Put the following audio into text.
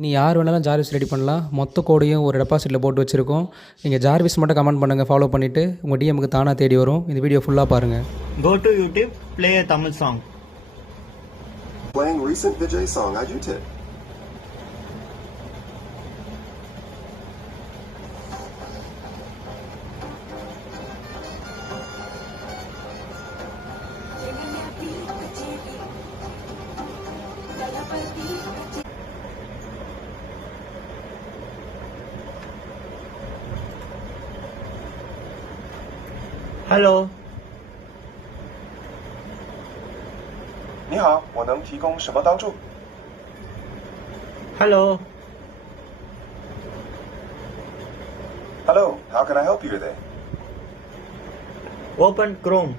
இனி யார் வேணாலும் ஜார்விஸ் ரெடி பண்ணலாம். மொத்த கோடையும் ஒரு டெபாசிட்டில் போட்டு வச்சுருக்கோம். நீங்கள் ஜார்விஸ் மட்டும் கமெண்ட் பண்ணுங்கள், ஃபாலோ பண்ணிவிட்டு உங்கள் டிஎம்க்கு தானாக தேடி வரும். இந்த வீடியோ ஃபுல்லாக பாருங்கள். Go to YouTube, play a Tamil song. Playing recent Vijay song on YouTube. Hello. 你好，我能提供什么帮助？ Hello. Hello, how can I help you today? Open Chrome.